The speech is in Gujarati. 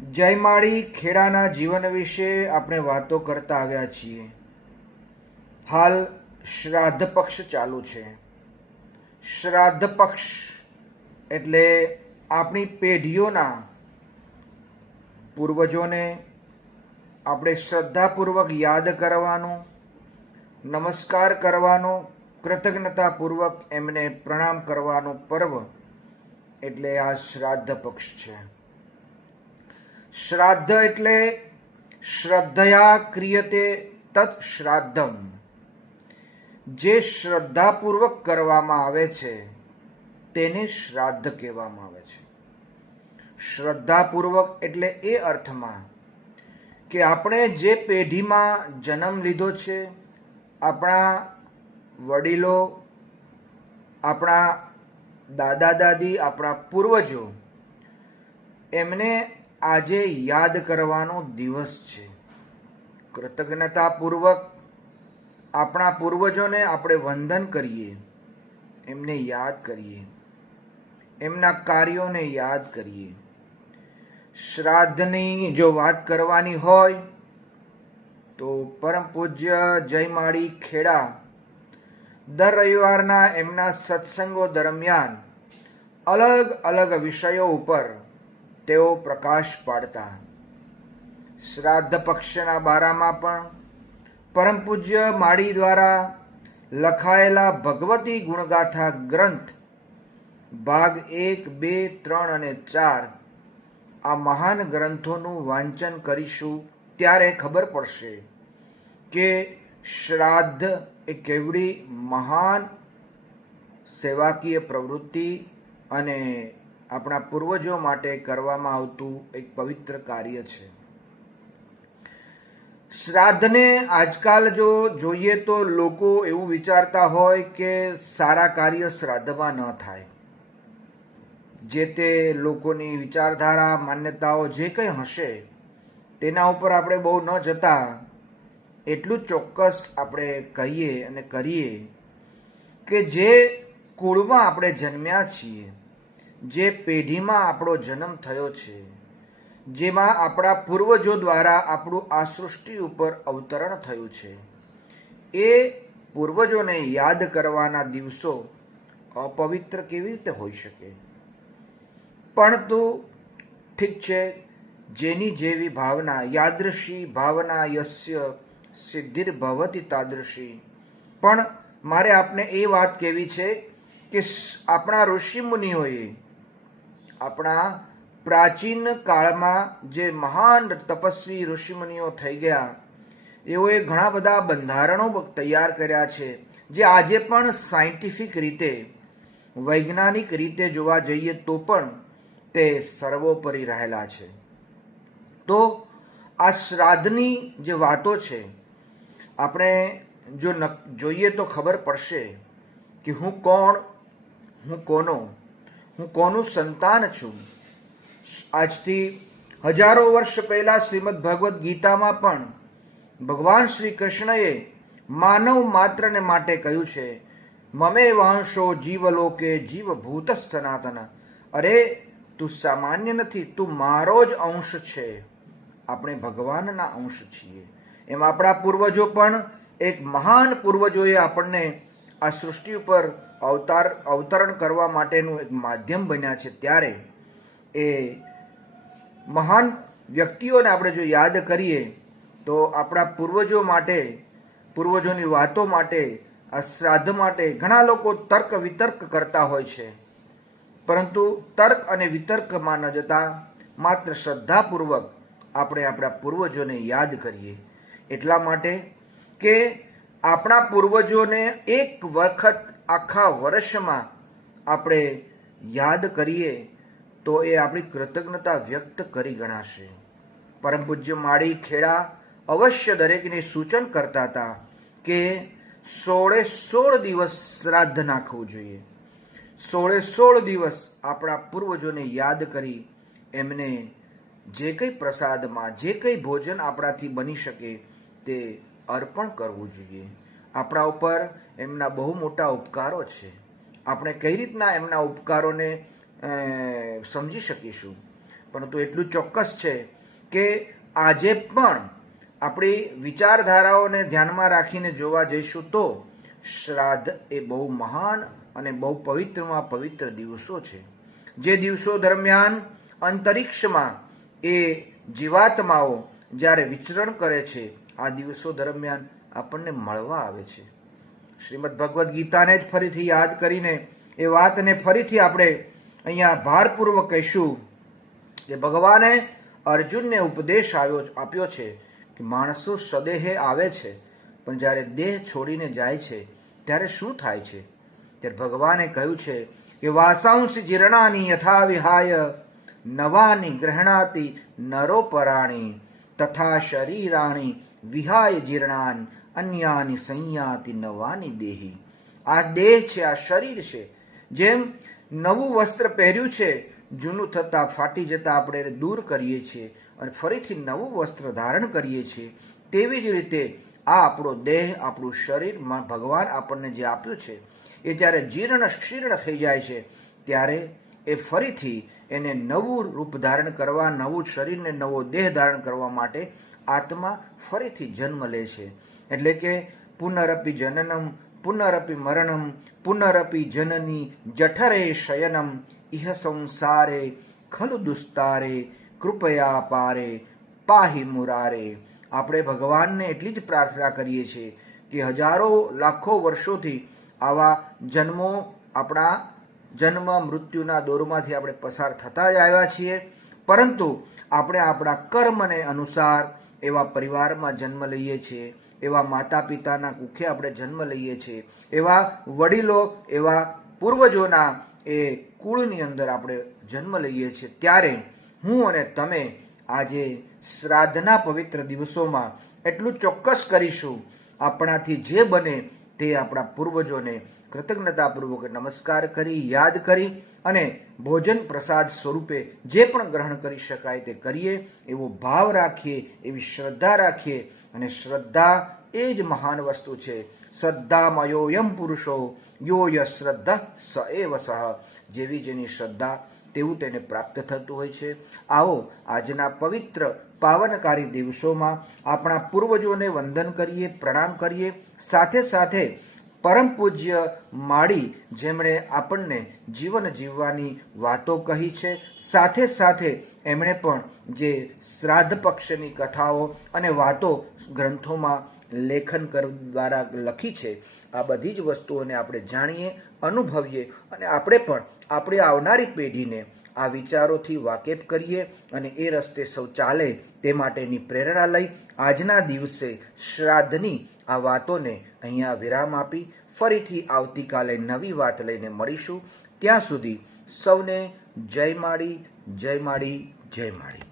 જયમાળી ખેડાના જીવન વિશે આપણે વાતો કરતા આવ્યા છીએ. હાલ શ્રાદ્ધ પક્ષ ચાલુ છે. શ્રાદ્ધ પક્ષ એટલે આપણી પેઢીઓના પૂર્વજોને આપણે શ્રદ્ધાપૂર્વક યાદ કરવાનું, નમસ્કાર કરવાનો, કૃતજ્ઞતાપૂર્વક એમને પ્રણામ કરવાનો પર્વ એટલે આ શ્રાદ્ધ પક્ષ છે. શ્રાદ્ધ એટલે શ્રદ્ધયા ક્રિયતે તત્ શ્રાદ્ધમ. જે શ્રદ્ધાપૂર્વક કરવામાં આવે છે તેને શ્રાદ્ધ કહેવામાં આવે છે. શ્રદ્ધાપૂર્વક એટલે એ અર્થમાં કે આપણે જે પેઢીમાં જન્મ લીધો છે, આપણા વડીલો, આપણા દાદા દાદી, આપણા પૂર્વજો, એમને આજે યાદ કરવાનો દિવસ છે. કૃતજ્ઞતાપૂર્વક આપણા પૂર્વજોને આપણે વંદન કરીએ, એમને યાદ કરીએ, એમના કાર્યોને યાદ કરીએ. શ્રાદ્ધની જો વાત કરવાની હોય તો પરમ પૂજ્ય જયમાળી ખેડા દર રવિવારના એમના સત્સંગો દરમિયાન અલગ અલગ વિષયો ઉપર તેઓ પ્રકાશ પાડતા. શ્રાદ્ધ પક્ષના બારામાં પણ પરમ પૂજ્ય માળી દ્વારા લખાયેલા ભગવતી ગુણગાથા ગ્રંથ ભાગ 1, 2, 3 અને 4 આ મહાન ગ્રંથોનું વાંચન કરીશું ત્યારે ખબર પડશે કે શ્રાદ્ધ એ કેવડી મહાન સેવાકીય પ્રવૃત્તિ અને આપણા પૂર્વજો માટે કરવામાં આવતું એક પવિત્ર કાર્ય છે. શ્રાદ્ધને આજકાલ જો જોઈએ તો લોકો એવું વિચારતા હોય કે સારા કાર્ય શ્રાદ્ધમાં ન થાય. જે તે લોકોની વિચારધારા, માન્યતાઓ જે કંઈ હશે તેના ઉપર આપણે બહુ ન જતા એટલું ચોક્કસ આપણે કહીએ અને કરીએ કે જે કુળમાં આપણે જન્મ્યા છીએ, જે પેઢીમાં આપણો જન્મ થયો છે, જેમાં આપણા પૂર્વજો દ્વારા આપણું આ સૃષ્ટિ ઉપર અવતરણ થયું છે, એ પૂર્વજોને યાદ કરવાના દિવસો અપવિત્ર કેવી રીતે હોઈ શકે? પરંતુ ઠીક છે, જેની જેવી ભાવના, યાદૃશી ભાવના યસ્ય સિદ્ધિર્ભવતિ તાદૃશી. પણ મારે આપને એ વાત કહેવી છે કે આપણા ઋષિ મુનિઓએ આપણા પ્રાચીન કાળમાં જે મહાન તપસ્વી ઋષિમુનિઓ થઈ ગયા, એઓએ ઘણા બધા બંધારણો તૈયાર કર્યા છે જે આજે પણ સાયન્ટિફિક રીતે, વૈજ્ઞાનિક રીતે જોવા જઈએ તો પણ તે સર્વોપરી રહેલા છે. તો આ શ્રાદ્ધની જે વાતો છે, આપણે જો જોઈએ તો ખબર પડશે કે હું કોણ, હું કોનો, હું કોનું સંતાન છું. આજથી હજારો વર્ષ પહેલા શ્રીમદ ભગવદ્ ગીતામાં પણ ભગવાન શ્રી કૃષ્ણએ માનવ માત્રને માટે કહ્યું છે, મમે વાંશો જીવલોકે જીવભૂત સનાતન. અરે તું સામાન્ય નથી, તું મારો જ અંશ છે. આપણે ભગવાનના અંશ છીએ. એમ આપણા પૂર્વજો પણ એક મહાન પૂર્વજોએ આપણને આ સૃષ્ટિ ઉપર અવતરણ કરવા માટેનું એક માધ્યમ બન્યા છે. ત્યારે એ મહાન વ્યક્તિઓને આપણે જો યાદ કરીએ તો આપણા પૂર્વજો માટે, પૂર્વજોની વાતો માટે, આ શ્રાદ્ધ માટે ઘણા લોકો તર્ક વિતર્ક કરતા હોય છે. પરંતુ તર્ક અને વિતર્કમાં ન જતા માત્ર શ્રદ્ધાપૂર્વક આપણે આપણા પૂર્વજોને યાદ કરીએ. એટલા માટે કે આપણા પૂર્વજોને એક વખત આખા વર્ષમાં આપણે યાદ કરીએ તો એ આપણી કૃતજ્ઞતા વ્યક્ત કરી ગણાશે. પરમ પૂજ્ય માળી ખેડા અવશ્ય દરેકને સૂચન કરતા હતા કે 16 દિવસ શ્રાદ્ધ નાખવું જોઈએ. 16 દિવસ આપણા પૂર્વજોને યાદ કરી એમને જે કંઈ પ્રસાદમાં, જે કંઈ ભોજન આપણાથી બની શકે તે અર્પણ કરવું જોઈએ. આપણા ઉપર એમના બહુ મોટા ઉપકારો છે. આપણે કઈ રીતના એમના ઉપકારોને સમજી શકીશું? પરંતુ એટલું ચોક્કસ છે કે આજે પણ આપણી વિચારધારાઓને ધ્યાનમાં રાખીને જોવા જઈશું તો શ્રાદ્ધ એ બહુ મહાન અને બહુ પવિત્રમાં પવિત્ર દિવસો છે. જે દિવસો દરમિયાન અંતરિક્ષમાં એ જીવાત્માઓ જ્યારે વિચરણ કરે છે, આ દિવસો દરમિયાન આપણને મળવા આવે છે. શ્રીમદ ભગવદ્ ગીતાને જ ફરીથી યાદ કરીને એ વાતને ફરીથી આપણે અહીંયા ભારપૂર્વક કહીશું કે ભગવાને અર્જુનને ઉપદેશ આપ્યો છે કે માણસો સદેહે આવે છે, પણ જ્યારે દેહ છોડીને જાય છે ત્યારે શું થાય છે? ત્યારે ભગવાને કહ્યું છે કે વાસાંસી જીર્ણાની યથા વિહાય નવાની ગ્રહણાતિ નરોપરાણી તથા શરીરાણી વિહાય જીર્ણાન અન્યાની સંયાતિ નવાની દેહી. આ દેહ છે, આ શરીર છે. જેમ નવું વસ્ત્ર પહેર્યું છે, જૂનું થતાં ફાટી જતાં આપણે એને દૂર કરીએ છીએ અને ફરીથી નવું વસ્ત્ર ધારણ કરીએ છીએ, તેવી જ રીતે આ આપણો દેહ, આપણું શરીર ભગવાન આપણને જે આપ્યું છે એ જ્યારે જીર્ણ શીર્ણ થઈ જાય છે ત્યારે એ ફરીથી એને નવું રૂપ ધારણ કરવા, નવું શરીરને નવો દેહ ધારણ કરવા માટે આત્મા ફરીથી જન્મ લે છે. એટલે કે પુનરપી જનનમ પુનરપી મરણમ પુનરપી જનની જઠરે શયનમ ઇહ સંસારે ખલુ દુસ્તારે કૃપયા પારે પાહી મુરારે. આપણે ભગવાનને એટલી જ પ્રાર્થના કરીએ છીએ કે હજારો લાખો વર્ષોથી આવા જન્મો, આપણા જન્મ મૃત્યુના દોરમાંથી આપણે પસાર થતા જ આવ્યા છીએ, પરંતુ આપણે આપણા કર્મને અનુસાર એવા પરિવારમાં જન્મ લઈએ છીએ, એવા માતા પિતાના કુખે આપણે જન્મ લઈએ છીએ, એવા વડીલો, એવા પૂર્વજોના એ કુળની અંદર આપણે જન્મ લઈએ છીએ. ત્યારે હું અને તમે આજે શ્રાદ્ધના પવિત્ર દિવસોમાં એટલું ચોક્કસ કરીશું, આપણાથી જે બને તે આપણા પૂર્વજોને કૃતજ્ઞતાપૂર્વક નમસ્કાર કરી, યાદ કરી અને ભોજન પ્રસાદ સ્વરૂપે જે પણ ગ્રહણ કરી શકાય તે કરીએ, એવો ભાવ રાખીએ, એવી શ્રદ્ધા રાખીએ. અને શ્રદ્ધા એ જ મહાન વસ્તુ છે. શ્રદ્ધામયોયમ પુરુષો યો ય શ્રદ્ધા સ એવ સહ. જેવી જેની શ્રદ્ધા તેવું તેને પ્રાપ્ત થતું હોય છે. આવો આજના પવિત્ર પાવનકારી દિવસોમાં આપણા પૂર્વજોને વંદન કરીએ, પ્રણામ કરીએ. સાથે સાથે પરમ પૂજ્ય માળી જેમણે આપણને જીવન જીવવાની વાતો કહી છે, સાથે સાથે એમણે પણ જે શ્રાદ્ધ પક્ષની કથાઓ અને વાતો ગ્રંથોમાં લેખન દ્વારા લખી છે, આ બધી જ વસ્તુઓને આપણે જાણીએ, અનુભવીએ અને આપણે પણ આપણી આવનારી પેઢીને આ વિચારોથી વાકેફ કરીએ અને એ રસ્તે સૌ ચાલે તે માટેની પ્રેરણા લઈ આજના દિવસે શ્રાદ્ધની આ વાતોને અહીંયા વિરામ આપી ફરીથી આવતીકાલે નવી વાત લઈને મળીશું. ત્યાં સુધી સૌને જય માળી, જય માળી, જય માળી.